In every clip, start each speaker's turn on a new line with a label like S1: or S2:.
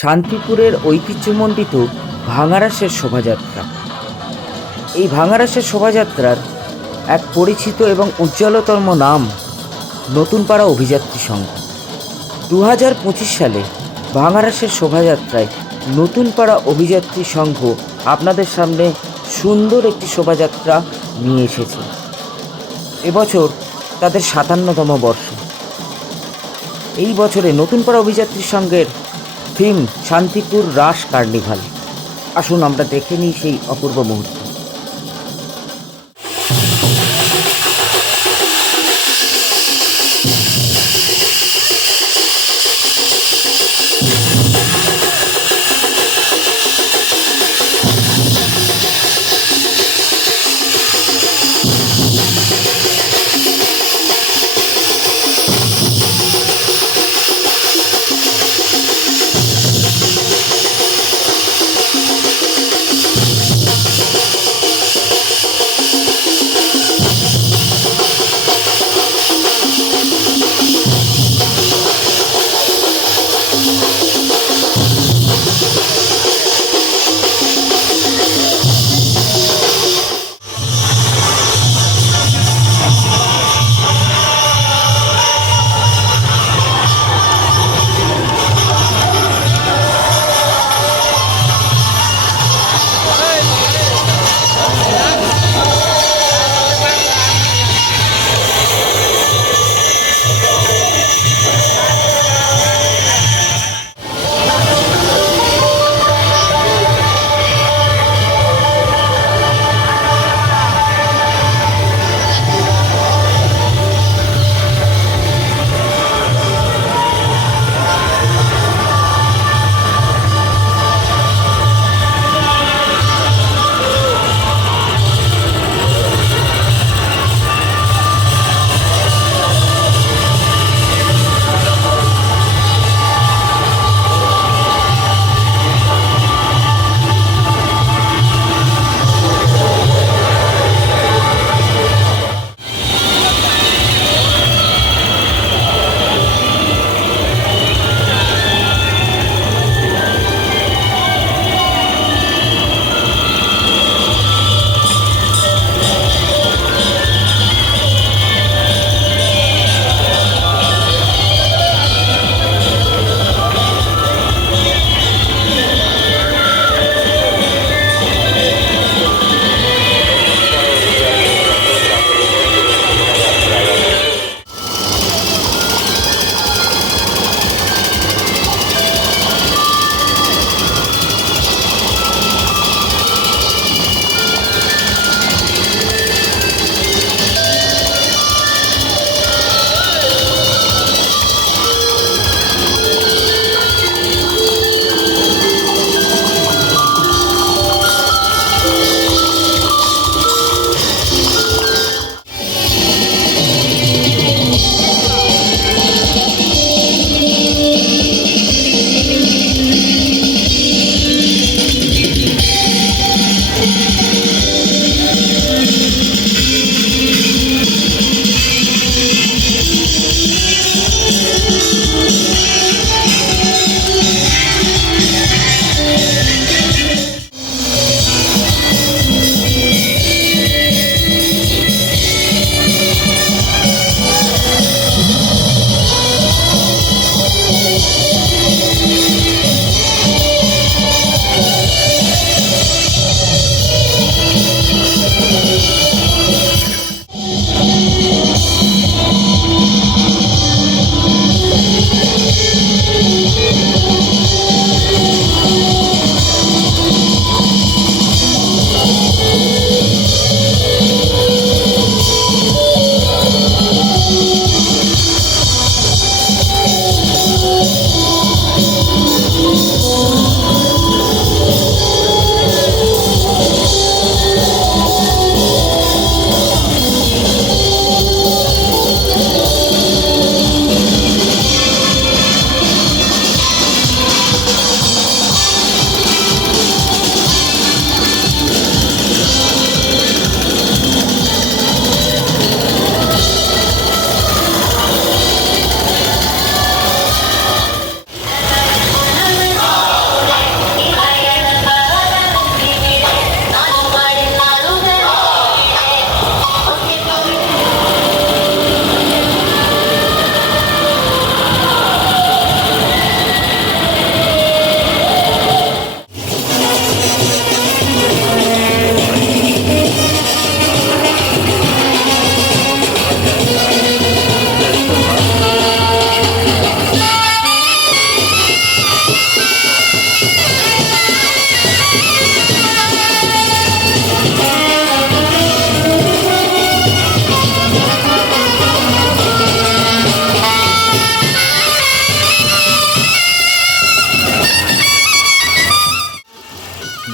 S1: শান্তিপুরের ঐতিহ্যমণ্ডিত ভাঙারাসের শোভাযাত্রা। এই ভাঙারাসের শোভাযাত্রার এক পরিচিত এবং উজ্জ্বলতম নাম নতুনপাড়া অভিযাত্রী সংঘ। দু হাজার পঁচিশ সালে ভাঙারাসের শোভাযাত্রায় নতুনপাড়া অভিযাত্রী সংঘ আপনাদের সামনে সুন্দর একটি শোভাযাত্রা নিয়ে এসেছে। এবছর তাদের সাতান্নতম বর্ষ। এই বছরে নতুনপাড়া অভিযাত্রী সংঘের থিম শান্তিপুর রাস কার্নিভাল। আসুন আমরা দেখে নিই সেই অপূর্ব মুহূর্ত।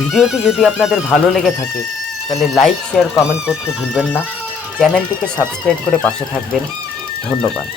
S1: ভিডিওটি যদি আপনাদের ভালো লেগে থাকে, তাহলে লাইক শেয়ার কমেন্ট করতে ভুলবেন না। চ্যানেলটিকে সাবস্ক্রাইব করে পাশে থাকবেন। ধন্যবাদ।